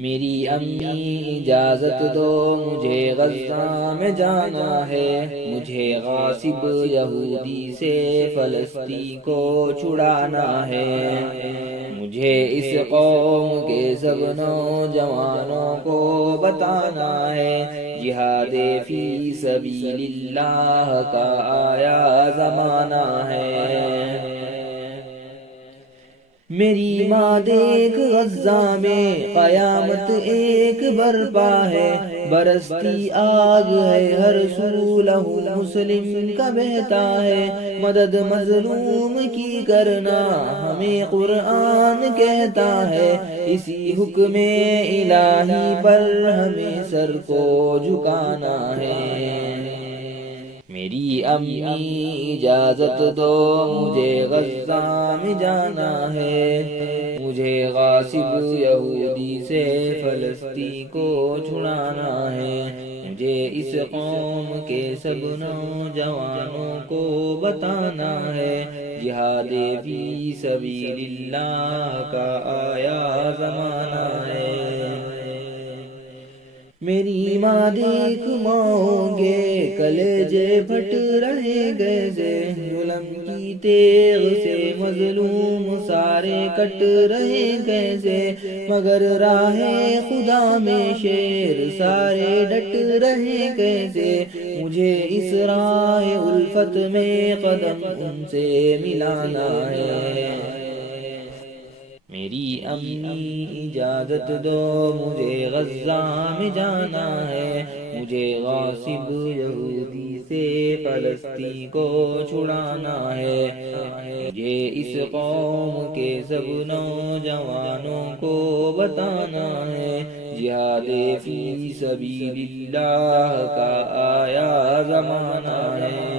میری امی اجازت دو مجھے غزہ میں جانا ہے، مجھے غاصب یہودی سے فلسطین کو چھڑانا ہے، مجھے اس قوم کے سب نوجوانوں کو بتانا ہے، جہاد فی سبیل اللہ کا آیا زمانہ ہے۔ میری ماں دیکھ غزہ میں قیامت ایک برپا ہے، برستی آگ ہے ہر سو لہو مسلم کا بہتا ہے، مدد مظلوم کی کرنا ہمیں قرآن کہتا ہے، اسی حکم الہی پر ہمیں سر کو جھکانا ہے۔ میری امی اجازت دو مجھے غزہ میں جانا ہے، مجھے غاصب یہودی سے فلسطین کو چھڑانا ہے، مجھے اس قوم کے سب نوجوانوں کو بتانا ہے، جہاد فی سبیل اللہ کا آیا زمانہ ہے۔ میری ماں دیکھ ماؤں گے کلیجے پھٹ رہے گیسے، ظلم کی تیغ سے مظلوم سارے کٹ رہے کیسے، مگر راہ خدا میں شیر سارے ڈٹ رہے کیسے، مجھے اس راہ الفت میں قدم ان سے ملانا ہے۔ میری امی اجازت دو مجھے غزہ میں جانا ہے، مجھے غاصب یہودی سے فلسطین کو چھڑانا ہے، مجھے اس قوم کے سب نوجوانوں کو بتانا ہے، جہاد فی سبیل اللہ کا آیا زمانہ ہے۔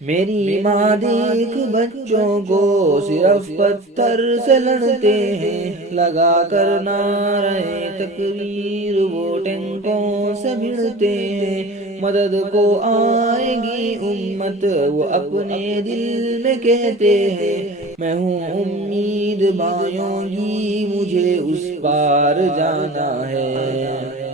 میری ماں دیکھ بچوں کو صرف پتھر سے لڑتے ہیں، لگا کر نعرہ تکبیر وہ ٹینکوں سے بھڑتے ہیں، مدد کو آئے گی امت وہ اپنے دل میں کہتے ہیں، میں ہوں امید بایوں گی مجھے اس پار جانا ہے۔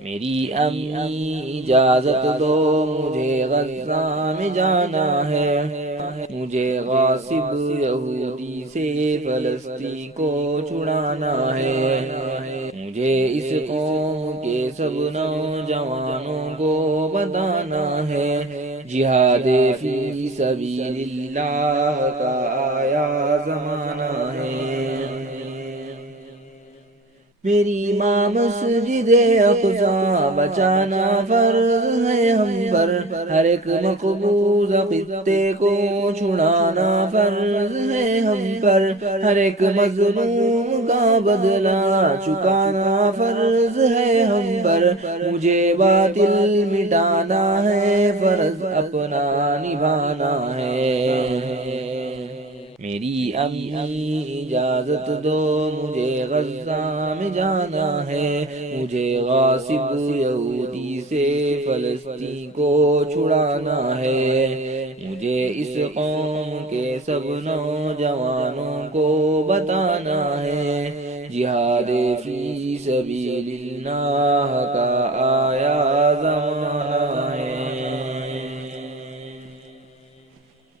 میری امی اجازت دو مجھے غزہ میں جانا ہے، مجھے غاصب یہودی سے فلسطین کو چھڑانا ہے، مجھے اس قوم کے سب نوجوانوں کو بتانا ہے، جہاد فی سبیل اللہ کا آیا زمانہ ہے۔ میری ماں مسجد اقصی بچانا فرض ہے ہم پر، ہر ایک مقبوض خطے کو چھڑانا فرض ہے ہم پر، ہر ایک مظلوم کا بدلہ چکانا فرض ہے ہم پر، مجھے باطل مٹانا ہے فرض اپنا نبھانا ہے۔ میری امی اجازت دو مجھے غزہ میں جانا ہے، مجھے غاصب یہودی سے فلسطین کو چھڑانا ہے، مجھے اس قوم کے سب نوجوانوں کو بتانا ہے، جہاد فی سبیل اللہ کا آیا زمانہ